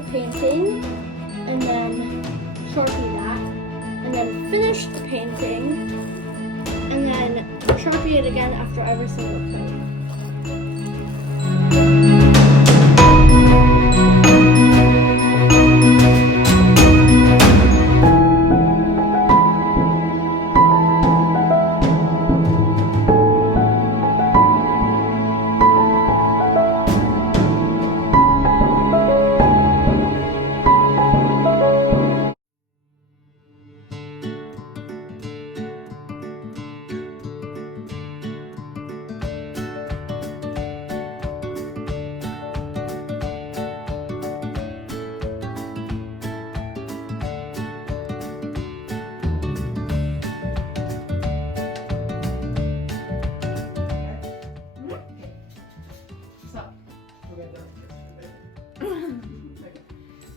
the painting and then Sharpie that, and then finish the painting and then Sharpie it again after every single coat.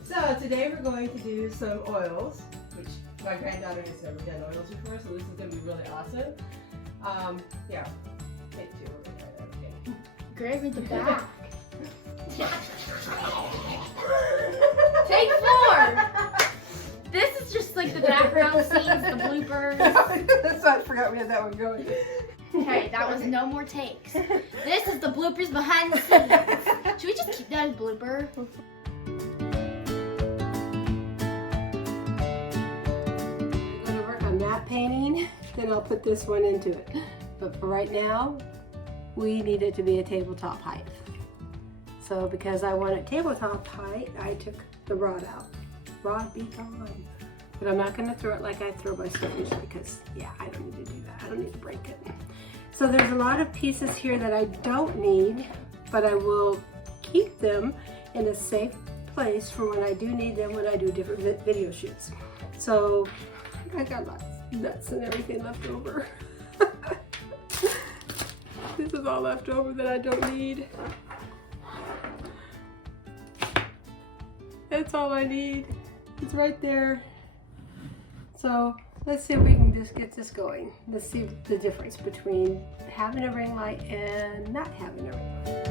So today we're going to do some oils, which my granddaughter has never done oils before, so this is going to be really awesome. Yeah, take two. We're going to try that, okay? Grab me the back. Take 4! This is just like the background scenes, the bloopers. That's why I forgot we had that one going. Okay, that was no more takes. This is the bloopers behind the scenes. Should we just keep that as blooper? I'm going to work on that painting, then I'll put this one into it. But for right now, we need it to be a tabletop height. So because I want it tabletop height, I took the rod out. Rod be gone. But I'm not going to throw it like I throw my sponge because, yeah, I don't need to do that. I don't need to break it. So there's a lot of pieces here that I don't need, but I will keep them in a safe place for when I do need them when I do different video shoots. So I got lots of nuts and everything left over. This is all left over that I don't need. That's all I need. It's right there. So let's see if we can just get this going. Let's see the difference between having a ring light and not having a ring light.